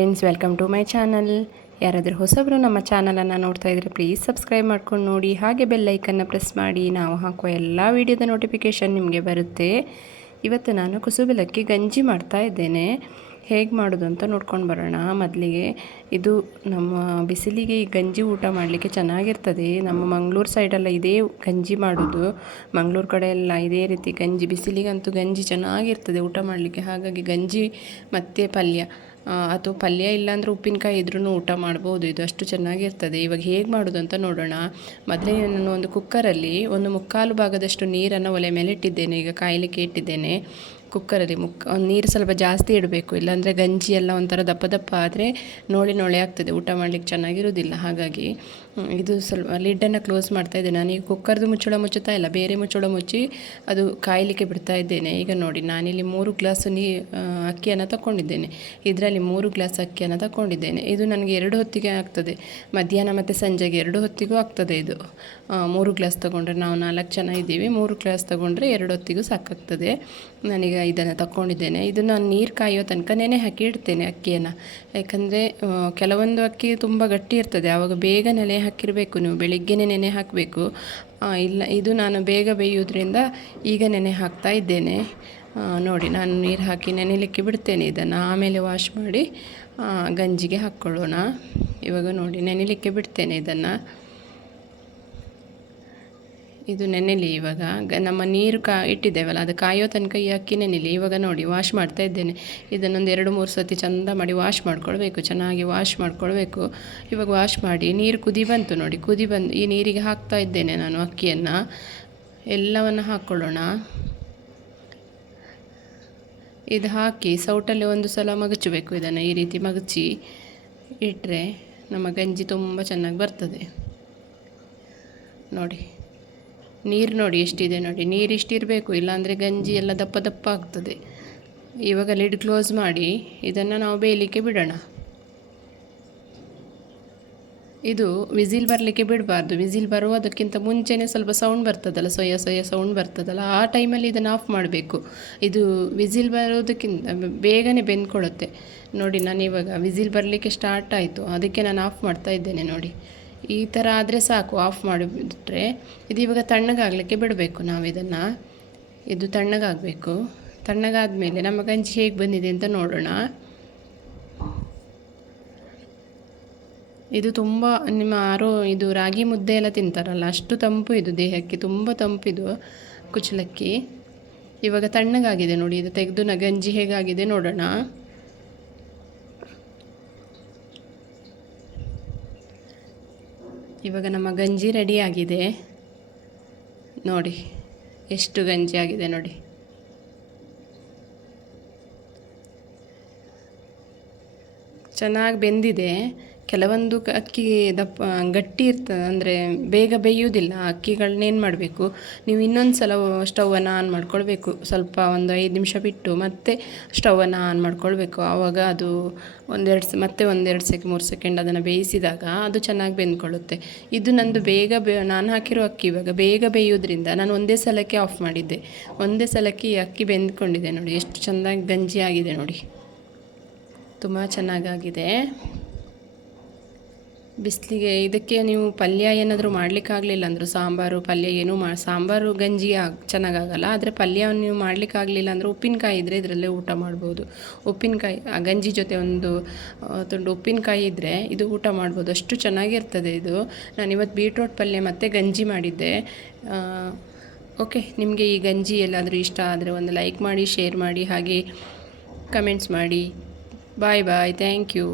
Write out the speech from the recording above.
Friends welcome to my channel ಯಾರಾದರೂ ಹೊಸಬರು ನಮ್ಮ ಚಾನಲನ್ನು ನೋಡ್ತಾ ಇದ್ದರೆ ಪ್ಲೀಸ್ ಸಬ್ಸ್ಕ್ರೈಬ್ ಮಾಡ್ಕೊಂಡು ನೋಡಿ. ಹಾಗೆ ಬೆಲ್ಲೈಕನ್ನು ಪ್ರೆಸ್ ಮಾಡಿ. ನಾವು ಹಾಕುವ ಎಲ್ಲ ವೀಡಿಯೋದ ನೋಟಿಫಿಕೇಷನ್ ನಿಮಗೆ ಬರುತ್ತೆ. ಇವತ್ತು ನಾನು ಕುಸುಬಿಲಕ್ಕಿ ಗಂಜಿ ಮಾಡ್ತಾ ಇದ್ದೇನೆ. ಹೇಗೆ ಮಾಡೋದು ಅಂತ ನೋಡ್ಕೊಂಡು ಬರೋಣ. ಮೊದಲಿಗೆ ಇದು ನಮ್ಮ ಬಿಸಿಲಿಗೆ ಈ ಗಂಜಿ ಊಟ ಮಾಡಲಿಕ್ಕೆ ಚೆನ್ನಾಗಿರ್ತದೆ. ನಮ್ಮ ಮಂಗಳೂರು ಸೈಡೆಲ್ಲ ಇದೇ ಗಂಜಿ ಮಾಡೋದು. ಮಂಗಳೂರು ಕಡೆ ಎಲ್ಲ ಇದೇ ರೀತಿ ಗಂಜಿ, ಬಿಸಿಲಿಗಂತೂ ಗಂಜಿ ಚೆನ್ನಾಗಿರ್ತದೆ ಊಟ ಮಾಡಲಿಕ್ಕೆ. ಹಾಗಾಗಿ ಗಂಜಿ ಮತ್ತು ಪಲ್ಯ. ಅಥವಾ ಪಲ್ಯ ಇಲ್ಲಾಂದ್ರೆ ಉಪ್ಪಿನಕಾಯಿ ಇದ್ರೂ ಊಟ ಮಾಡ್ಬೋದು. ಇದು ಅಷ್ಟು ಚೆನ್ನಾಗಿರ್ತದೆ. ಇವಾಗ ಹೇಗೆ ಮಾಡೋದು ಅಂತ ನೋಡೋಣ. ಮೊದಲೇ ನಾನು ಒಂದು ಕುಕ್ಕರಲ್ಲಿ ಒಂದು ಮುಕ್ಕಾಲು ಭಾಗದಷ್ಟು ನೀರನ್ನು ಒಲೆ ಮೇಲೆ ಇಟ್ಟಿದ್ದೇನೆ. ಈಗ ಕಾಯಲಿಕ್ಕೆ ಇಟ್ಟಿದ್ದೇನೆ. ಕುಕ್ಕರಲ್ಲಿ ಮುಕ್ ನೀರು ಸ್ವಲ್ಪ ಜಾಸ್ತಿ ಇಡಬೇಕು. ಇಲ್ಲಾಂದರೆ ಗಂಜಿ ಎಲ್ಲ ಒಂಥರ ದಪ್ಪ ದಪ್ಪ ಆದರೆ ನೋಳೆ ನೋಳೆ ಆಗ್ತದೆ. ಊಟ ಮಾಡಲಿಕ್ಕೆ ಚೆನ್ನಾಗಿರೋದಿಲ್ಲ. ಹಾಗಾಗಿ ಇದು ಸ್ವಲ್ಪ ಲಿಡ್ಡನ್ನು ಕ್ಲೋಸ್ ಮಾಡ್ತಾ ಇದ್ದೇನೆ. ನಾನು ಈಗ ಕುಕ್ಕರ್ದು ಮುಚ್ಚಳ ಮುಚ್ಚುತ್ತಾ ಇಲ್ಲ. ಬೇರೆ ಮುಚ್ಚಳ ಮುಚ್ಚಿ ಅದು ಕಾಯಲಿಕ್ಕೆ ಬಿಡ್ತಾ ಇದ್ದೇನೆ. ಈಗ ನೋಡಿ, ನಾನಿಲ್ಲಿ ಮೂರು ಗ್ಲಾಸು ನೀ ಅಕ್ಕಿಯನ್ನು ತಗೊಂಡಿದ್ದೇನೆ ಇದರಲ್ಲಿ ಮೂರು ಗ್ಲಾಸ್ ಅಕ್ಕಿಯನ್ನು ತಗೊಂಡಿದ್ದೇನೆ ಇದು ನನಗೆ ಎರಡು ಹೊತ್ತಿಗೆ ಆಗ್ತದೆ. ಮಧ್ಯಾಹ್ನ ಮತ್ತು ಸಂಜೆಗೆ ಎರಡು ಹೊತ್ತಿಗೂ ಆಗ್ತದೆ ಇದು. ಮೂರು ಗ್ಲಾಸ್ ತಗೊಂಡ್ರೆ ನಾವು ನಾಲ್ಕು ಜನ ಇದ್ದೀವಿ. ಮೂರು ಗ್ಲಾಸ್ ತಗೊಂಡ್ರೆ ಎರಡು ಹೊತ್ತಿಗೂ ಸಾಕಾಗ್ತದೆ. ನಾನೀಗ ಇದನ್ನು ತಗೊಂಡಿದ್ದೇನೆ ಇದು ನಾನು ನೀರು ಕಾಯೋ ತನಕ ನೆನೆ ಹಾಕಿ ಇಡ್ತೇನೆ ಅಕ್ಕಿಯನ್ನು. ಯಾಕಂದರೆ ಕೆಲವೊಂದು ಅಕ್ಕಿ ತುಂಬ ಗಟ್ಟಿ ಇರ್ತದೆ. ಆವಾಗ ಬೇಗ ನೆನೆ ಹಾಕಿರಬೇಕು. ನೀವು ಬೆಳಿಗ್ಗೆನೇ ನೆನೆ ಹಾಕಬೇಕು. ಇಲ್ಲ, ಇದು ನಾನು ಬೇಗ ಬೇಯೋದ್ರಿಂದ ಈಗ ನೆನೆ ಹಾಕ್ತಾ ಇದ್ದೇನೆ. ನೋಡಿ, ನಾನು ನೀರು ಹಾಕಿ ನೆನೆಯಲಿಕ್ಕೆ ಬಿಡ್ತೇನೆ ಇದನ್ನು. ಆಮೇಲೆ ವಾಶ್ ಮಾಡಿ ಗಂಜಿಗೆ ಹಾಕ್ಕೊಳ್ಳೋಣ. ಇವಾಗ ನೋಡಿ ನೆನೆಯಲಿಕ್ಕೆ ಬಿಡ್ತೇನೆ ಇದನ್ನು. ಇದು ನೆನೆಲಿ ಇವಾಗ. ನಮ್ಮ ನೀರು ಕಾ, ಇಟ್ಟಿದ್ದೇವಲ್ಲ, ಅದು ಕಾಯೋ ತನಕ ಈ ಅಕ್ಕಿ ನೆನೆಲಿ. ಇವಾಗ ನೋಡಿ ವಾಶ್ ಮಾಡ್ತಾ ಇದ್ದೇನೆ. ಇದನ್ನೊಂದು ಎರಡು, ಮೂರು ಸತಿ ಚೆಂದ ಮಾಡಿ ವಾಶ್ ಮಾಡ್ಕೊಳ್ಬೇಕು, ಚೆನ್ನಾಗಿ ವಾಶ್ ಮಾಡ್ಕೊಳ್ಬೇಕು. ಇವಾಗ ವಾಶ್ ಮಾಡಿ, ನೀರು ಕುದಿ ಬಂತು ನೋಡಿ, ಕುದಿ ಬಂದು, ಈ ನೀರಿಗೆ ಹಾಕ್ತಾ ಇದ್ದೇನೆ ನಾನು ಅಕ್ಕಿಯನ್ನು. ಎಲ್ಲವನ್ನು ಹಾಕ್ಕೊಳ್ಳೋಣ. ಇದು ಹಾಕಿ ಸೌಟಲ್ಲಿ ಒಂದು ಸಲ ಮಗಚಬೇಕು ಇದನ್ನು. ಈ ರೀತಿ ಮಗಚಿ ಇಟ್ಟರೆ ನಮ್ಮ ಗಂಜಿ ತುಂಬ ಚೆನ್ನಾಗಿ ಬರ್ತದೆ. ನೋಡಿ, ನೀರು ನೋಡಿ ಎಷ್ಟಿದೆ ನೋಡಿ. ನೀರು ಇಷ್ಟಿರಬೇಕು, ಇಲ್ಲಾಂದರೆ ಗಂಜಿ ಎಲ್ಲ ದಪ್ಪ ದಪ್ಪ ಆಗ್ತದೆ. ಇವಾಗ ಲಿಡ್ ಕ್ಲೋಸ್ ಮಾಡಿ ಇದನ್ನು ನಾವು ಬೇಯಲಿಕ್ಕೆ ಬಿಡೋಣ. ಇದು ವಿಸಿಲ್ ಬರಲಿಕ್ಕೆ ಬಿಡಬಾರ್ದು. ವಿಸಿಲ್ ಬರುವುದಕ್ಕಿಂತ ಮುಂಚೆನೇ ಸ್ವಲ್ಪ ಸೌಂಡ್ ಬರ್ತದಲ್ಲ ಸೊಯ್ಯ ಸೊಯ್ಯ ಸೌಂಡ್ ಬರ್ತದಲ್ಲ, ಆ ಟೈಮಲ್ಲಿ ಇದನ್ನು ಆಫ್ ಮಾಡಬೇಕು. ಇದು ವಿಸಿಲ್ ಬರೋದಕ್ಕಿಂತ ಬೇಗನೆ ಬೆಂದ್ಕೊಳ್ಳುತ್ತೆ. ನೋಡಿ, ನಾನು ಇವಾಗ ವಿಸಿಲ್ ಬರಲಿಕ್ಕೆ ಸ್ಟಾರ್ಟ್ ಆಯಿತು. ಅದಕ್ಕೆ ನಾನು ಆಫ್ ಮಾಡ್ತಾ ಇದ್ದೇನೆ ನೋಡಿ. ಈ ಥರ ಆದರೆ ಸಾಕು ಆಫ್ ಮಾಡಿಬಿಟ್ರೆ ಇದು ಇವಾಗ ತಣ್ಣಗಾಗಲಿಕ್ಕೆ ಬಿಡಬೇಕು ನಾವು ಇದನ್ನು. ಇದು ತಣ್ಣಗಾಗಬೇಕು. ತಣ್ಣಗಾದ ಮೇಲೆ ನಮ್ಮ ಗಂಜಿ ಹೇಗೆ ಬಂದಿದೆ ಅಂತ ನೋಡೋಣ. ಇದು ತುಂಬ ನಿಮ್ಮ ಆರೋ ಇದು ರಾಗಿ ಮುದ್ದೆ ಎಲ್ಲ ತಿಂತಾರಲ್ಲ, ಅಷ್ಟು ತಂಪು ಇದು ದೇಹಕ್ಕೆ, ತುಂಬ ತಂಪಿದು ಕುಚ್ಚಲಕ್ಕಿ. ಇವಾಗ ತಣ್ಣಗಾಗಿದೆ ನೋಡಿ, ಇದು ತೆಗೆದು ನ ಗಂಜಿ ಹೇಗಾಗಿದೆ ನೋಡೋಣ. ಇವಾಗ ನಮ್ಮ ಗಂಜಿ ರೆಡಿಯಾಗಿದೆ ನೋಡಿ, ಎಷ್ಟು ಗಂಜಿ ಆಗಿದೆ ನೋಡಿ. ಚೆನ್ನಾಗಿ ಬೆಂದಿದೆ. ಕೆಲವೊಂದು ಅಕ್ಕಿ ದಪ್ಪ, ಗಟ್ಟಿ ಇರ್ತದೆ, ಅಂದರೆ ಬೇಗ ಬೇಯುವುದಿಲ್ಲ ಅಕ್ಕಿಗಳನ್ನೇನು ಮಾಡಬೇಕು? ನೀವು ಇನ್ನೊಂದು ಸಲ ಸ್ಟವನ್ನು ಆನ್ ಮಾಡ್ಕೊಳ್ಬೇಕು. ಸ್ವಲ್ಪ ಒಂದು ಐದು ನಿಮಿಷ ಬಿಟ್ಟು ಮತ್ತೆ ಸ್ಟವನ್ನು ಆನ್ ಮಾಡ್ಕೊಳ್ಬೇಕು. ಆವಾಗ ಅದು ಒಂದೆರಡು ಸ ಮತ್ತೆ ಒಂದೆರಡು ಸೆಕೆ ಮೂರು ಸೆಕೆಂಡ್ ಅದನ್ನು ಬೇಯಿಸಿದಾಗ ಅದು ಚೆನ್ನಾಗಿ ಬೆಂದ್ಕೊಳ್ಳುತ್ತೆ. ಇದು ನಂದು ಬೇಗ ಬೇ ನಾನು ಹಾಕಿರೋ ಅಕ್ಕಿ ಇವಾಗ ಬೇಗ ಬೇಯೋದ್ರಿಂದ ನಾನು ಒಂದೇ ಸಲಕ್ಕೆ ಆಫ್ ಮಾಡಿದ್ದೆ. ಒಂದೇ ಸಲಕ್ಕೆ ಈ ಅಕ್ಕಿ ಬೆಂದ್ಕೊಂಡಿದೆ ನೋಡಿ. ಎಷ್ಟು ಚೆಂದಾಗಿ ಗಂಜಿ ಆಗಿದೆ ನೋಡಿ. ತುಂಬ ಚೆನ್ನಾಗಾಗಿದೆ. ಬಿಸಿಲಿಗೆ ಇದಕ್ಕೆ ನೀವು ಪಲ್ಯ ಏನಾದರೂ ಮಾಡಲಿಕ್ಕಾಗಲಿಲ್ಲ ಅಂದರೂ, ಸಾಂಬಾರು, ಪಲ್ಯ ಏನೂ ಮಾ, ಸಾಂಬಾರು, ಗಂಜಿ ಆಗ, ಚೆನ್ನಾಗಾಗಲ್ಲ. ಆದರೆ ಪಲ್ಯ ನೀವು ಮಾಡಲಿಕ್ಕಾಗಲಿಲ್ಲ ಅಂದರೆ ಉಪ್ಪಿನಕಾಯಿ ಇದ್ದರೆ ಇದರಲ್ಲೇ ಊಟ ಮಾಡ್ಬೋದು. ಉಪ್ಪಿನಕಾಯಿ, ಆ ಗಂಜಿ ಜೊತೆ ಒಂದು ತುಂಡು ಉಪ್ಪಿನಕಾಯಿ ಇದ್ದರೆ ಇದು ಊಟ ಮಾಡ್ಬೋದು. ಅಷ್ಟು ಚೆನ್ನಾಗಿರ್ತದೆ ಇದು. ನಾನು ಇವತ್ತು ಬೀಟ್ರೋಟ್ ಪಲ್ಯ ಮತ್ತು ಗಂಜಿ ಮಾಡಿದ್ದೆ. ಓಕೆ, ನಿಮಗೆ ಈ ಗಂಜಿ ಎಲ್ಲಾದರೂ ಇಷ್ಟ ಆದರೆ ಒಂದು ಲೈಕ್ ಮಾಡಿ, ಶೇರ್ ಮಾಡಿ, ಹಾಗೆ ಕಮೆಂಟ್ಸ್ ಮಾಡಿ. Bye bye, thank you.